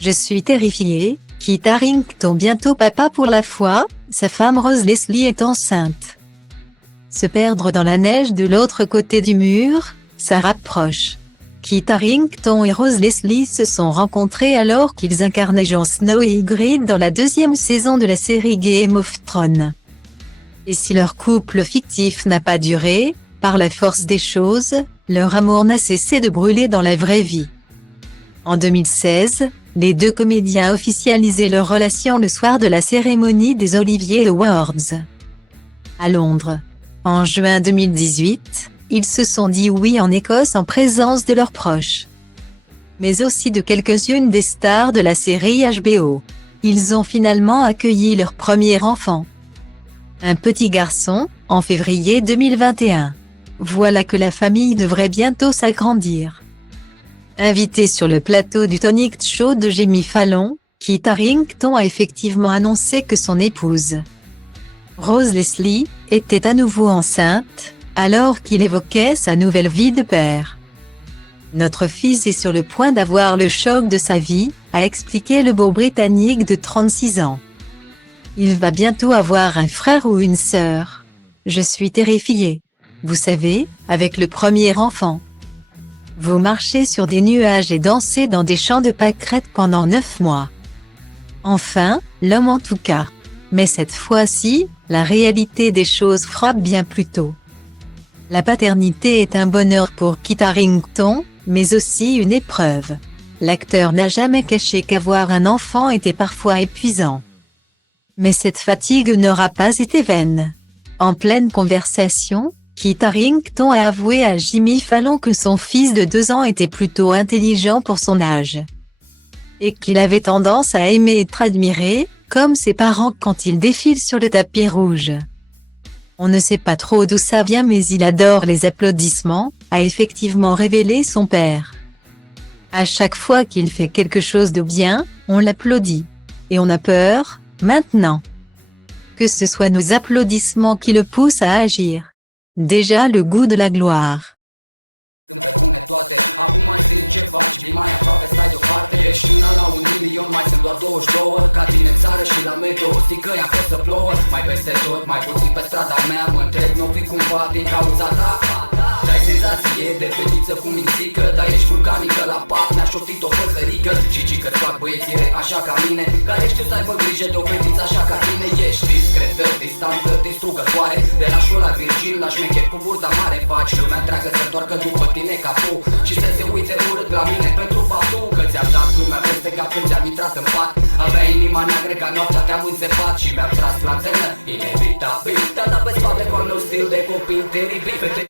Je suis terrifiée, Kit Harington bientôt papa pour la fois, sa femme Rose Leslie est enceinte. Se perdre dans la neige de l'autre côté du mur, ça rapproche. Kit Harington et Rose Leslie se sont rencontrés alors qu'ils incarnaient Jon Snow et Ygritte dans la deuxième saison de la série Game of Thrones. Et si leur couple fictif n'a pas duré, par la force des choses, leur amour n'a cessé de brûler dans la vraie vie. En 2016, les deux comédiens officialisaient leur relation le soir de la cérémonie des Olivier Awards. À Londres. En juin 2018, ils se sont dit oui en Écosse en présence de leurs proches. Mais aussi de quelques-unes des stars de la série HBO. Ils ont finalement accueilli leur premier enfant. Un petit garçon, en février 2021. Voilà que la famille devrait bientôt s'agrandir. Invité sur le plateau du Tonight Show de Jimmy Fallon, Kit Harington a effectivement annoncé que son épouse, Rose Leslie, était à nouveau enceinte, alors qu'il évoquait sa nouvelle vie de père. Notre fils est sur le point d'avoir le choc de sa vie, a expliqué le beau Britannique de 36 ans. Il va bientôt avoir un frère ou une sœur. Je suis terrifiée. Vous savez, avec le premier enfant. Vous marchez sur des nuages et dansez dans des champs de pâquerettes pendant 9 mois. Enfin, l'homme en tout cas. Mais cette fois-ci, la réalité des choses frappe bien plus tôt. La paternité est un bonheur pour Kit Harington, mais aussi une épreuve. L'acteur n'a jamais caché qu'avoir un enfant était parfois épuisant. Mais cette fatigue n'aura pas été vaine. En pleine conversation, Kit Harington a avoué à Jimmy Fallon que son fils de 2 ans était plutôt intelligent pour son âge. Et qu'il avait tendance à aimer être admiré, comme ses parents quand ils défilent sur le tapis rouge. On ne sait pas trop d'où ça vient mais il adore les applaudissements, a effectivement révélé son père. À chaque fois qu'il fait quelque chose de bien, on l'applaudit. Et on a peur, maintenant, que ce soit nos applaudissements qui le poussent à agir. Déjà le goût de la gloire. Când pe bune toate, acum mai zi ce faci, vii mai aproape, stai deoparte. Ești una la 1.000.000, mai sunt doar 22. Ca tine în țară și la meteo, zic că e acolo să plouă. Mai peste tot, mai puțin pe strada mea. Mă întreb, n-o fi cumva din cauza ta? Dai senzație de fetiță cu mințică, dar ești vulcanică la pat. Mi-a șoptit o păsărică și că-ți fac băiețire așa ca mine, care știu să aibă grijă de o fetiță așa ca tine. Ești discretă, distantă, distrugătoare. De la șola virgin, la șmecher cu burda mare. Faci lumea întreagă să întoarcă după tine ca tu și să se uite urât la mine pentru faptul că ți-am dat lumea peste cap când ți-am intrat în pat. Avea inima neagră ca noaptea, te-am înțepat și mi-am tras lanternă inevitabil. Te-am dat pe spate cu al meu stil de copil teribil.